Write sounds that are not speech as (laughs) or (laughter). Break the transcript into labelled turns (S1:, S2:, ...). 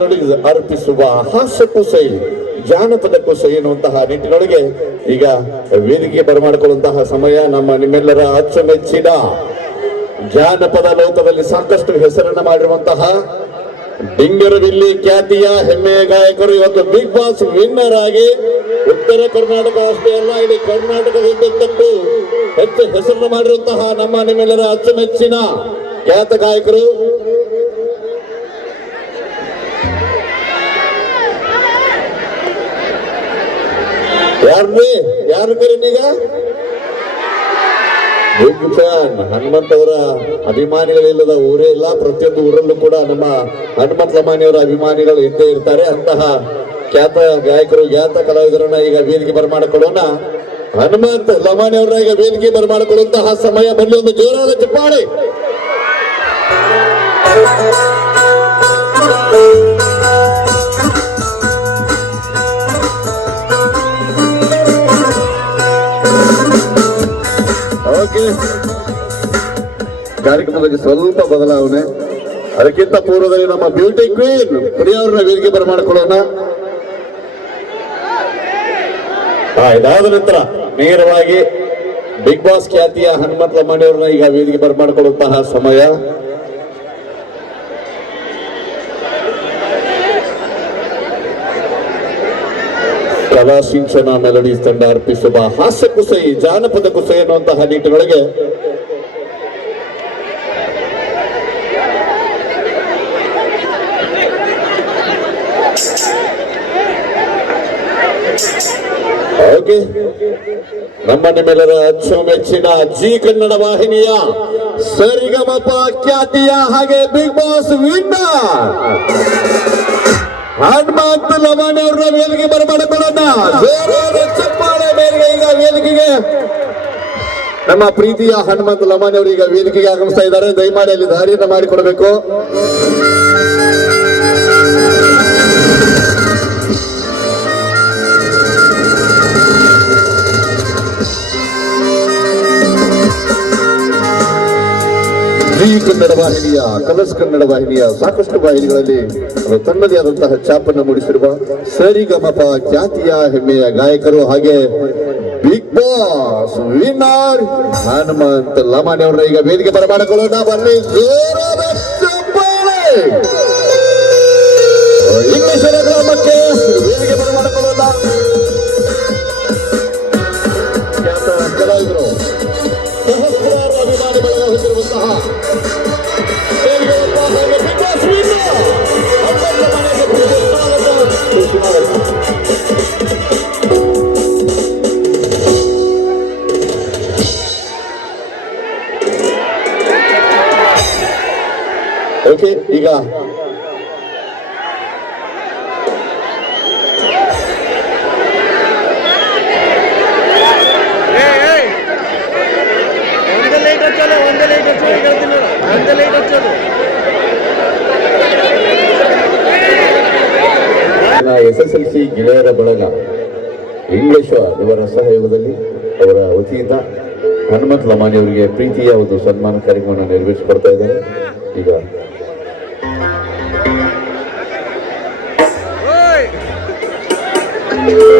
S1: ಅರ್ಪಿಸುವ ಹಾಸ್ಯಕ್ಕೂ ಕುಸೈ ಜಾನಪದಕ್ಕೂ ಸಹಿ ಎನ್ನುವಂತಹ ನಿಟ್ಟಿನೊಳಗೆ ಈಗ ವೇದಿಕೆ ಬರಮಾಡಿಕೊಳ್ಳುವಂತಹ ಸಮಯ ನಮ್ಮ ನಿಮ್ಮೆಲ್ಲರ ಅಚ್ಚುಮೆಚ್ಚಿನ ಜಾನಪದ ಲೋಕದಲ್ಲಿ ಸಾಕಷ್ಟು ಹೆಸರನ್ನ ಮಾಡಿರುವಂತಹ ಡಿಂಗರವಿಲ್ಲಿ ಖ್ಯಾತಿಯ ಹೆಮ್ಮೆಯ ಗಾಯಕರು. ಇವತ್ತು ಬಿಗ್ ಬಾಸ್ ವಿನ್ನರ್ ಆಗಿ ಉತ್ತರ ಕರ್ನಾಟಕ ಅಷ್ಟೇ ಅಲ್ಲ, ಇಡೀ ಕರ್ನಾಟಕದುದ್ದಕ್ಕೂ ಹೆಚ್ಚು ಹೆಸರನ್ನು ಮಾಡಿರುವಂತಹ ನಮ್ಮ ನಿಮ್ಮೆಲ್ಲರ ಅಚ್ಚುಮೆಚ್ಚಿನ ಖ್ಯಾತ ಗಾಯಕರು. ಯಾರು ಕರೀನೀಗ ಬಿಗ್ ಫ್ಯಾನ್ ಹನುಮಂತ್ ಅವರ ಅಭಿಮಾನಿಗಳಿಲ್ಲದ ಊರೇ ಇಲ್ಲ. ಪ್ರತಿಯೊಂದು ಊರಲ್ಲೂ ಕೂಡ ನಮ್ಮ ಹನುಮಂತ ಲಮಾನಿಯವರ ಅಭಿಮಾನಿಗಳು ಇದ್ದೇ ಇರ್ತಾರೆ. ಅಂತಹ ಖ್ಯಾತ ಗಾಯಕರು, ಖ್ಯಾತ ಕಲಾವಿದರನ್ನ ಈಗ ವೇದಿಕೆ ಬರಮಾಡಿಕೊಳ್ಳೋಣ ಹನುಮಂತ ಲಮಾನಿ ಅವರ ಈಗ ವೇದಿಕೆ ಬರಮಾಡಿಕೊಳ್ಳುವಂತಹ ಸಮಯ. ಬರಲಿ ಒಂದು ಜೋರಾದ ಚಪ್ಪಾಳೆ ಓಕೆ. ಕಾರ್ಯಕ್ರಮದಲ್ಲಿ ಸ್ವಲ್ಪ ಬದಲಾವಣೆ. ಅದಕ್ಕಿಂತ ಪೂರ್ವದಲ್ಲಿ ನಮ್ಮ ಬ್ಯೂಟಿ ಕ್ವೀನ್ ಪ್ರಿಯವ್ರನ್ನ ವೇದಿಕೆ ಬರಮಾಡಿಕೊಳ್ಳೋಣ. ಇದಾದ ನಂತರ ನೇರವಾಗಿ ಬಿಗ್ ಬಾಸ್ ಖ್ಯಾತಿಯ ಹನುಮಂತ ಲಮಾಣಿ ಅವ್ರನ್ನ ಈಗ ವೇದಿಕೆ ಬರಮಾಡಿಕೊಳ್ಳುವಂತಹ ಸಮಯ. ಕಲಾ ಮೆಲಡಿ ತಂಡ ಅರ್ಪಿಸುವ ಹಾಸ್ಯ ಕುಸೈ, ಜಾನಪದ ಕುಸೈ ಎನ್ನುವಂತಹ ನಿಟ್ಟಿನೊಳಗೆ ನಮ್ಮ ನಿಮ್ಮೆಲ್ಲರ ಅಚ್ಚುಮೆಚ್ಚಿನ ಜಿ ಕನ್ನಡ ವಾಹಿನಿಯ ಸರಿಗಮಪ ಖ್ಯಾತಿಯ ಹಾಗೆ Bigg Boss winner Hanumantha Lamani ಅವ್ರನ್ನ ವೇದಿಕೆ ಬರಮಾಡಿಕೊಳ್ಳೋಣ. ಜೋರಾದ ಚಪ್ಪಾಳೆ ಮೇರೆಗೆ ಈಗ ನಮ್ಮ ಪ್ರೀತಿಯ ಹನುಮಂತ ಲಮಾನಿ ಅವರು ಈಗ ವೇದಿಕೆಗೆ ಆಗಮಿಸ್ತಾ ಇದ್ದಾರೆ. ದಯಮಾಡಿ ಅಲ್ಲಿ ದಾರಿಯನ್ನ ಮಾಡಿಕೊಡಬೇಕು. ಜಿ ಕನ್ನಡ ವಾಹಿನಿಯ ಕಲರ್ಸ್ ಕನ್ನಡ ವಾಹಿನಿಯ ಸಾಕಷ್ಟು ವಾಹಿನಿಗಳಲ್ಲಿ ತನ್ನದೇ ಆದಂತಹ ಛಾಪನ್ನು ಮೂಡಿಸಿರುವ ಸರಿಗಮಪ ಖ್ಯಾತಿಯ ಹೆಮ್ಮೆಯ ಗಾಯಕರು ಹಾಗೆ Bigg Boss winner Hanumanth Lamani ಅವರನ್ನ ಈಗ ವೇದಿಕೆ ಬರಮಾಡಿಕೊಳ್ಳೋಣ ಬನ್ನಿ
S2: ಲೈಟ್ ಈಗ.
S1: ಎಸ್ ಎಸ್ ಎಲ್ ಸಿ ಗೆಳೆಯರ ಬಳಗ, ಇಂಗ್ಲಿಷ್ ಇವರ ಸಹಯೋಗದಲ್ಲಿ ಅವರ ವತಿಯಿಂದ ಹನುಮಂತ್ ಲಮಾನಿ ಅವರಿಗೆ ಪ್ರೀತಿಯ ಒಂದು ಸನ್ಮಾನ ಕಾರ್ಯಕ್ರಮವನ್ನು ನೆರವೇರಿಸಿಕೊಡ್ತಾ ಇದ್ದಾರೆ. ಈಗ Thank (laughs) you.